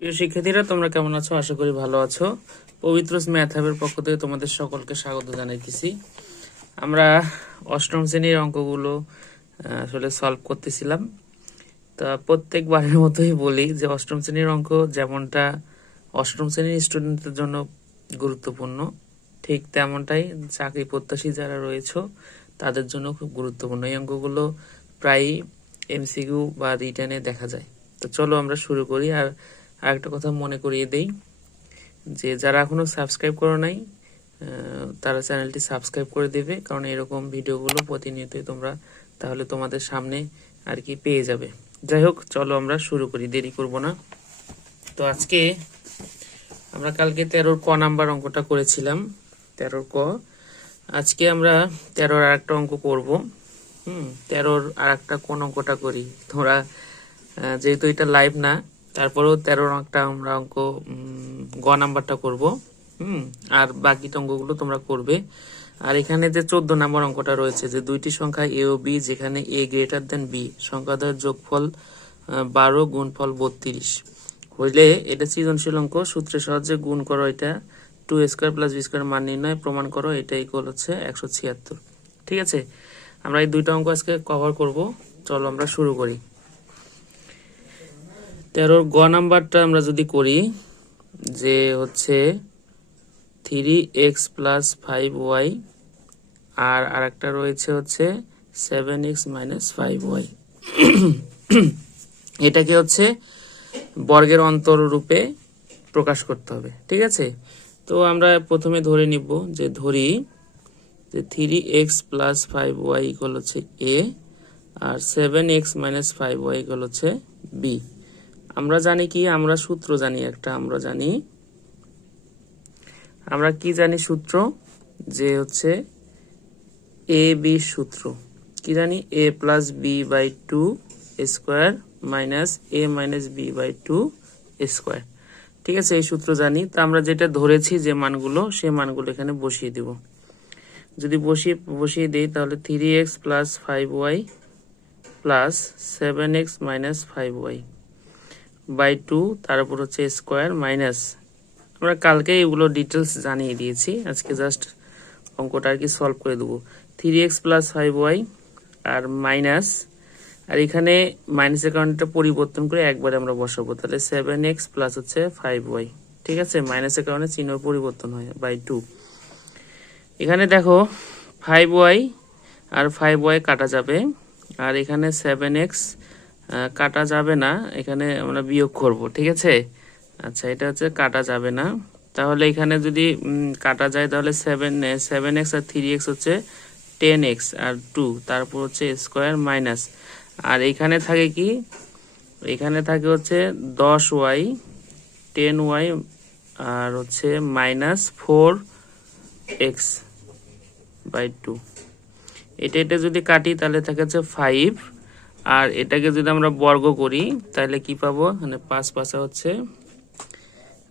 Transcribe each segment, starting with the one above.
প্রিয় শিক্ষার্থীরা, তোমরা কেমন আছো? আশা করি ভালো আছো। পবিত্র ম্যাথ হাবের পক্ষ থেকে তোমাদের সকলকে স্বাগত জানাইতেছি। আমরা অষ্টম শ্রেণীর অঙ্কগুলো আসলে সলভ করতেছিলাম। তা প্রত্যেকবারের মতোই বলি যে অষ্টম শ্রেণীর অঙ্ক যেমনটা অষ্টম শ্রেণীর স্টুডেন্টদের জন্য গুরুত্বপূর্ণ, ঠিক তেমনটাই চাকরি প্রত্যাশী যারা রয়েছে তাদের জন্য খুব গুরুত্বপূর্ণ। এই অঙ্কগুলো প্রায় এমসিকিউ বা রিটেনে দেখা যায়। তো চলো আমরা শুরু করি। আর একটা কথা মনে করিয়ে দেই যে যারা এখনো সাবস্ক্রাইব করো নাই তারা চ্যানেলটি সাবস্ক্রাইব করে দেবে, কারণ এরকম ভিডিওগুলো প্রতিনিয়তই তোমরা তাহলে তোমাদের সামনে আর কি পেয়ে যাবে। যাই হোক, চলো আমরা শুরু করি, দেরি করব না। তো আজকে আমরা কালকে 13-র ক নাম্বার অঙ্কটা করেছিলাম, 13-র ক। আজকে আমরা 13-র আর একটা অঙ্ক করব। 13-র আর একটা কোন অঙ্কটা করি তোমরা, যেহেতু এটা লাইভ না, তারপরেও 13-র একটা আমরা অঙ্ক গ নাম্বারটা করব। আর বাকি অঙ্কগুলো তোমরা করবে। আর এখানে যে 14 নম্বর অঙ্কটা রয়েছে, যে দুইটি সংখ্যা এ ও বি, যেখানে এ গ্রেটার দেন বি, সংখ্যাদ্বয়ের যোগফল 12 গুণফল 32 হইলে এটা সৃজনশীল অঙ্ক। সূত্রে সহজে গুণ করো, এটা 2a² + b² মান নির্ণয় প্রমাণ করো, এটা ইকুয়াল হচ্ছে 176। ঠিক আছে, আমরা এই দুইটা অঙ্ক আজকে কভার করব। চলো আমরা শুরু করি। 13-র গ নাম্বারটা আমরা যদি করি, যে হচ্ছে 3x + 5y আর আরেকটা রয়েছে হচ্ছে 7x - 5y। এটাকে হচ্ছে বর্গের অন্তর রূপে প্রকাশ করতে হবে। ঠিক আছে, তো আমরা প্রথমে ধরে নিব, যে ধরি যে 3x + 5y ইকুয়াল হচ্ছে a আর 7x - 5y ইকুয়াল হচ্ছে b। আমরা জানি কি, আমরা সূত্র জানি একটা, আমরা কি জানি সূত্র, যে হচ্ছে এ বি সূত্র। কি জানি, a + b/2 square minus a - b/2 square. ঠিক আছে, এই সূত্র জানি। তা আমরা যেটা ধরেছি যে মানগুলো, সেই মানগুলো এখানে বসিয়ে দিব। যদি বসিয়ে দিই তাহলে 3x + 5y plus 7x - 5y/2, তার উপর হচ্ছে স্কোয়ার মাইনাস, আমরা কালকে এগুলো ডিটেলস জানিয়ে দিয়েছি, আজকে জাস্ট অঙ্কটা আর কি সলভ করে দেবো। 3x + 5y আর মাইনাস, আর এখানে মাইনাসের কারণটা পরিবর্তন করে একবারে আমরা বসাবো, তাহলে 7x প্লাস হচ্ছে 5y। ঠিক আছে, মাইনাসের কারণে চিহ্ন পরিবর্তন হয় /2। এখানে দেখো 5y আর 5y কাটা যাবে, আর এখানে 7x কাটা যাবে না, এখানে আমরা বিয়োগ করব। ঠিক আছে, আচ্ছা, এটা হচ্ছে কাটা যাবে না। তাহলে এখানে যদি কাটা যায় তাহলে 7x আর 3x হচ্ছে 10x আর 2, তারপর হচ্ছে স্কোয়ার মাইনাস, আর এখানে থাকে কি, এখানে থাকে হচ্ছে 10y 10y আর হচ্ছে -4x/2। এটা যদি কাটি তাহলে থাকে হচ্ছে 5, আর এটাকে যদি আমরা বর্গ করি তাহলে কি পাবো, মানে 5 5 হচ্ছে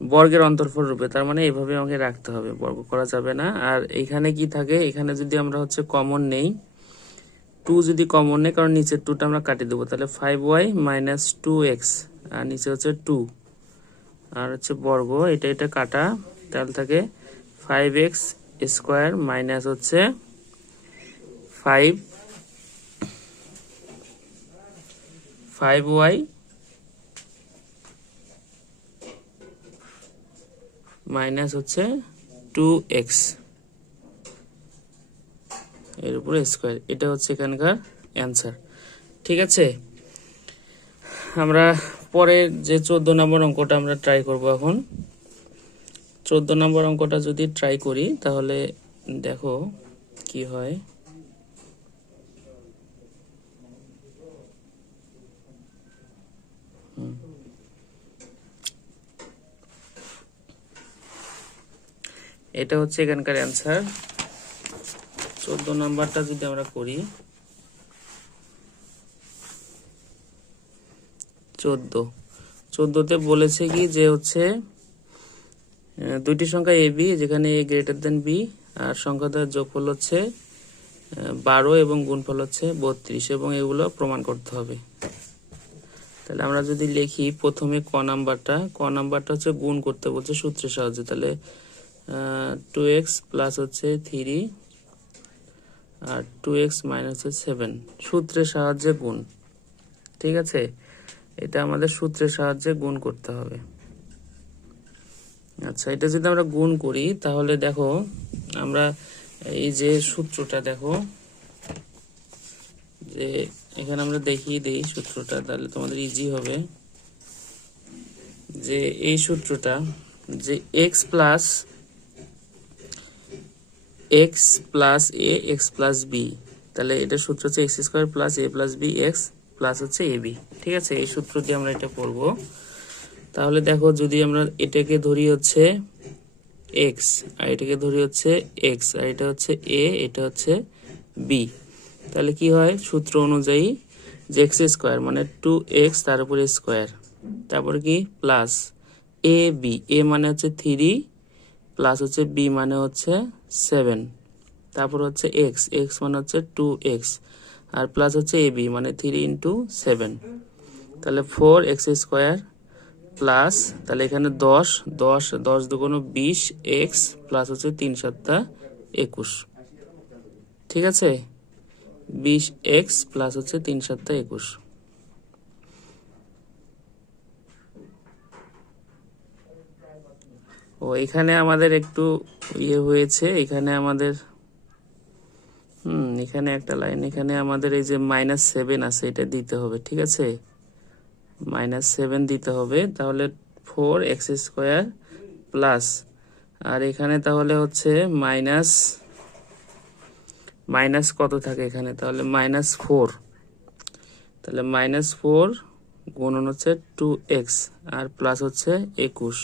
বর্গের অন্তর্ফল রূপে, তার মানে এইভাবে আমাকে রাখতে হবে, বর্গ করা যাবে না। আর এখানে কি থাকে, এখানে যদি আমরা হচ্ছে কমন নেই, 2 যদি কমন নেই, কারণ নিচের 2টা আমরা কাটি দেবো, তাহলে 5y - 2x আর নিচে হচ্ছে 2 আর হচ্ছে বর্গ, এটা কাটা, তাহলে থাকে 5x স্কোয়ার মাইনাস হচ্ছে 5y মাইনাস হচ্ছে 2x এর উপরে স্কোয়ার। এটা হচ্ছে এখানকার অ্যান্সার। ঠিক আছে, আমরা পরে যে 14 নম্বর অঙ্কটা আমরা ট্রাই করব। এখন 14 নম্বর অঙ্কটা যদি ট্রাই করি তাহলে দেখো কি হয়। এটা হচ্ছে এখানকার অ্যান্সার। 14 নাম্বারটা যদি আমরা করি, 14তে বলেছে কি, যে হচ্ছে দুইটি সংখ্যা এ বি, যেখানে এ গ্রেটার দেন বি, আর সংখ্যাদ্বয়ের যোগফল হচ্ছে 12 এবং গুণফল হচ্ছে 32, এবং এগুলো প্রমাণ করতে হবে। তাহলে আমরা যদি লিখি প্রথমে ক নাম্বারটা হচ্ছে গুণ করতে বলছে সূত্রের সাহায্যে। তাহলে 2x প্লাস হচ্ছে 3 আর 2x মাইনাস 7 সূত্রের সাহায্যে গুণ। ঠিক আছে, এটা আমাদের সূত্রের সাহায্যে গুণ করতে হবে। আচ্ছা, এটা যদি আমরা গুণ করি তাহলে দেখো আমরা এই যে সূত্রটা দেখো, যে এখানে আমরা দেখিয়ে দিই সূত্রটা, তাহলে তোমাদের ইজি হবে। যে এই সূত্রটা যে x প্লাস এ এক্স প্লাস বি, তাহলে এটা সূত্র হচ্ছে এক্স স্কোয়ার প্লাস এ প্লাস বি এক্স প্লাস হচ্ছে এ বি। ঠিক আছে, এই সূত্র দিয়ে আমরা এটা পড়বো। তাহলে দেখো যদি আমরা এটাকে ধরি হচ্ছে এক্স আর এটাকে ধরি হচ্ছে এক্স আর এটা হচ্ছে এ, এটা হচ্ছে বি, তাহলে কি হয় সূত্র অনুযায়ী যে এক্স স্কোয়ার মানে 2x তার উপরে স্কোয়ার, তারপরে কি প্লাস এ বি, এ মানে হচ্ছে 3 প্লাস হচ্ছে বি মানে হচ্ছে 7, তারপর হচ্ছে এক্স, এক্স মানে হচ্ছে 2x আর প্লাস হচ্ছে এ বি মানে 3 ইন্টু 7, তাহলে 4x স্কোয়ার প্লাস, তাহলে এখানে 10 10 10 দুগুণ 20 এক্স প্লাস হচ্ছে 3 7 21। ঠিক আছে, 20x প্লাস হচ্ছে 3 7 21। ও এখানে আমাদের একটু ইয়ে হয়েছে, এখানে আমাদের এখানে একটা লাইন, এখানে আমাদের এই যে -7 আছে এটা দিতে হবে। ঠিক আছে, -7 দিতে হবে, তাহলে 4x স্কোয়ার প্লাস, আর এখানে তাহলে হচ্ছে মাইনাস কত থাকে এখানে, তাহলে -4, তাহলে -4 গুণন হচ্ছে 2x আর প্লাস হচ্ছে 21,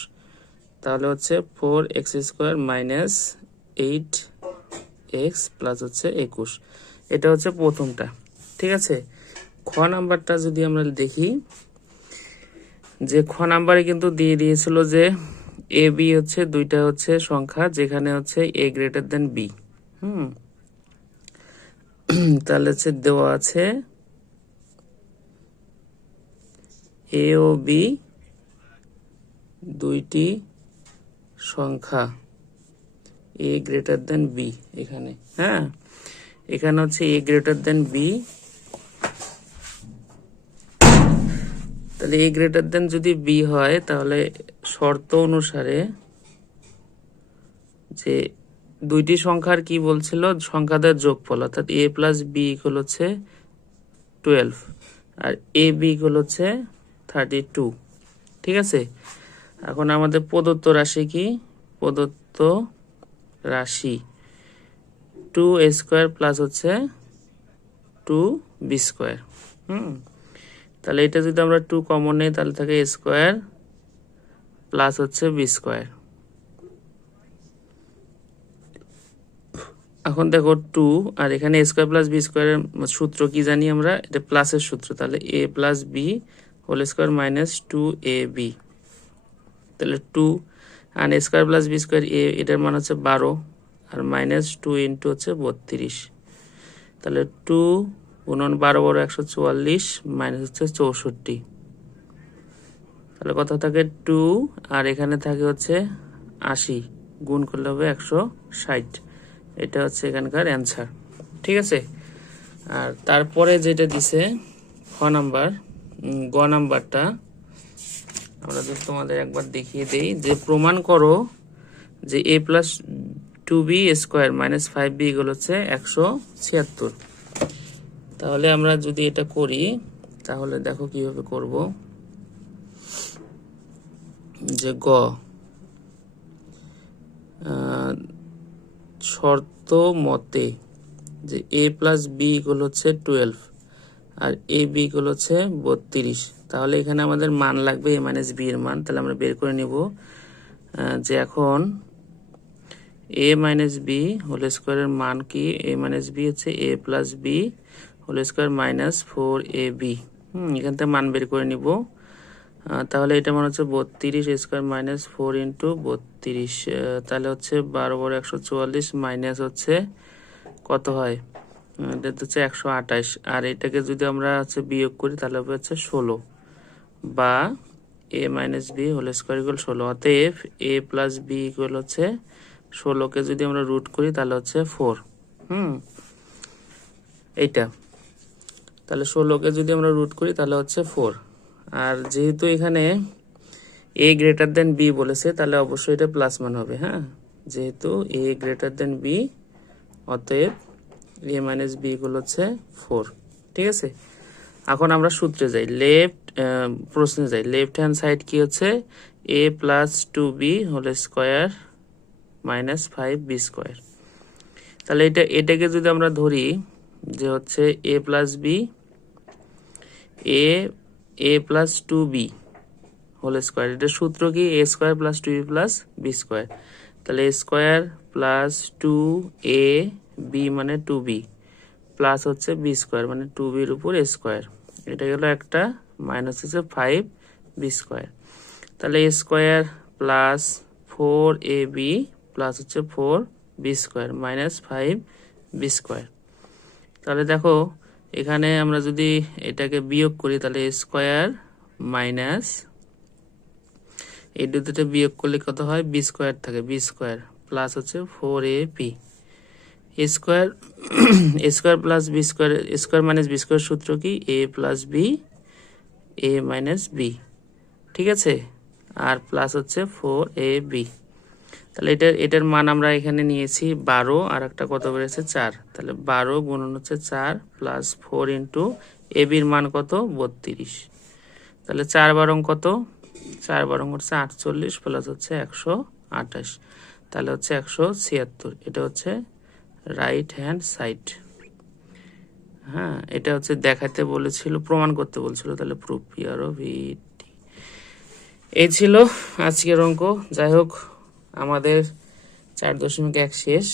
তাহলে হচ্ছে 4x square minus 8x plus হচ্ছে 21। এটা হচ্ছে প্রথমটা। ঠিক আছে, খ নাম্বারটা যদি আমরা দেখি, যে খ নাম্বারে কিন্তু দিয়ে দিয়েছিল যে এ বি হচ্ছে দুইটা হচ্ছে সংখ্যা যেখানে হচ্ছে এ গ্রেটার দেন বি। তাহলে হচ্ছে দেওয়া আছে এ ও বি দুইটি সংখ্যা এ গ্রেটার দেন বি এখানে। হ্যাঁ, এখানে হচ্ছে এ গ্রেটার দেন বি, তাহলে এ গ্রেটার দেন যদি বি হয় তাহলে শর্ত অনুসারে যে দুইটি সংখ্যার কি বলছিল সংখ্যাদের যোগফল, অর্থাৎ এ প্লাস বি ইকুয়াল হচ্ছে 12 আর এ বি ইকুয়াল হচ্ছে 32। ঠিক আছে, এখন আমাদের প্রদত্ত রাশি কি, প্রদত্ত রাশি 2a স্কোয়ার প্লাস হচ্ছে 2b স্কোয়ার। তাহলে এটা যদি আমরা 2 কমন নেই তাহলে থাকে a স্কোয়ার প্লাস হচ্ছে b স্কোয়ার। এখন দেখো 2 আর এখানে a স্কোয়ার প্লাস b স্কোয়ারের সূত্র কি জানি আমরা, এটা প্লাসের সূত্র, তাহলে a plus b whole square minus 2ab, তাহলে 2 আর a square plus b square এটার মান হচ্ছে 12 আর মাইনাস 2 ইন্টু হচ্ছে 32, তাহলে 2 গুণন 12 12 144 মাইনাস হচ্ছে 64, তাহলে কত থাকে 2 আর এখানে থাকে হচ্ছে 80, গুণ করলে হবে 160, এটা হচ্ছে এখানকার অ্যান্সার। ঠিক আছে, আর তারপরে যেটা দিছে খ নাম্বার, গ নাম্বারটা আমরা যদি তোমাদের একবার দেখিয়ে দেই, যে প্রমাণ করো যে a plus 2b square minus 5b এগুলো হচ্ছে 176। তাহলে আমরা যদি এটা করি তাহলে দেখো কিভাবে করব, যে গ শর্ত মতে যে a প্লাস বি ইকুয়াল হচ্ছে 12 আর এ বি ইকুয়াল হচ্ছে 32, তাহলে এখানে আমাদের মান লাগবে a মাইনাস বি এর মান, তাহলে আমরা বের করে নিব যে এখন a মাইনাস বি হোল স্কোয়ারের মান কি, a মাইনাস বি হচ্ছে a plus B whole square minus 4ab। এখান থেকে মান বের করে নিব, তাহলে এটা মান হচ্ছে 32 স্কোয়ার মাইনাস 4 ইন্টু 32, তাহলে হচ্ছে 12 12 144 মাইনাস হচ্ছে কত হয়, এটা হচ্ছে 128, আর এটাকে যদি আমরা হচ্ছে বিয়োগ করি তাহলে হবে হচ্ছে 16, বা A minus B whole square equal 16। অতএব এ প্লাস বি ইকুয়াল হচ্ছে 16কে যদি আমরা রুট করি তাহলে হচ্ছে 4। এইটা তাহলে 16কে যদি আমরা রুট করি তাহলে হচ্ছে 4। আর যেহেতু এখানে এ গ্রেটার দেন বি বলেছে তাহলে অবশ্যই এটা প্লাস মান হবে। হ্যাঁ, যেহেতু এ গ্রেটার দেন বি, অতএব এ মাইনাস বি ইকুয়াল হচ্ছে 4। ঠিক আছে, এখন আমরা সূত্রে যাই, প্রশ্নে যাই। লেফট হ্যান্ড সাইড কি হচ্ছে A plus 2b whole square minus 5b square. তাহলে এটাকে যদি আমরা ধরি যে হচ্ছে A plus B, A plus 2b whole square, এটার সূত্র কি A square plus 2b plus B square. তাহলে A square plus 2a B মানে 2b প্লাস হচ্ছে বি স্কোয়ার মানে 2bর উপর এ স্কোয়ার, এটা গেল একটা, মাইনাস হচ্ছে 5b স্কোয়ার। তাহলে A square plus 4ab plus হচ্ছে 4b square minus 5b square. তাহলে দেখো এখানে আমরা যদি এটাকে বিয়োগ করি তাহলে এ স্কোয়ার মাইনাস এই দুটোটা বিয়োগ করলে কত হয়, বি স্কোয়ার থাকে, বি স্কোয়ার প্লাস হচ্ছে 4ab square, square plus B square, square minus B square সূত্র কি A plus B A minus B. ঠিক আছে, আর প্লাস হচ্ছে 4ab। তাহলে এটার মান আমরা এখানে নিয়েছি 12, আর একটা কত বেড়েছে 4, তাহলে 12 গুণন হচ্ছে 4 প্লাস 4 ইন্টু এবির মান কত 32। তাহলে 4 বারং কত, 4 বারং হচ্ছে 48 প্লাস হচ্ছে 128, তাহলে হচ্ছে 176। এটা হচ্ছে রাইট হ্যান্ড সাইড। হ্যাঁ, এটা হচ্ছে দেখাতে বলেছিল, প্রমাণ করতে বলছিল, তাহলে প্রুফ PROVT। এই ছিল আজকের অঙ্ক। যাই হোক, আমাদের 4.1 শেষ।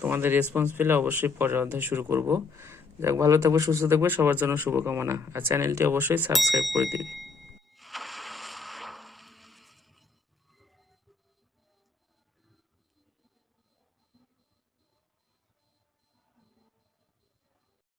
তোমাদের রেসপন্স পেলে অবশ্যই পরের অধ্যায় শুরু করব। যাক, ভালো থাকবে, সুস্থ থাকবে, সবার জন্য শুভকামনা। আর চ্যানেলটি অবশ্যই সাবস্ক্রাইব করে দিবে।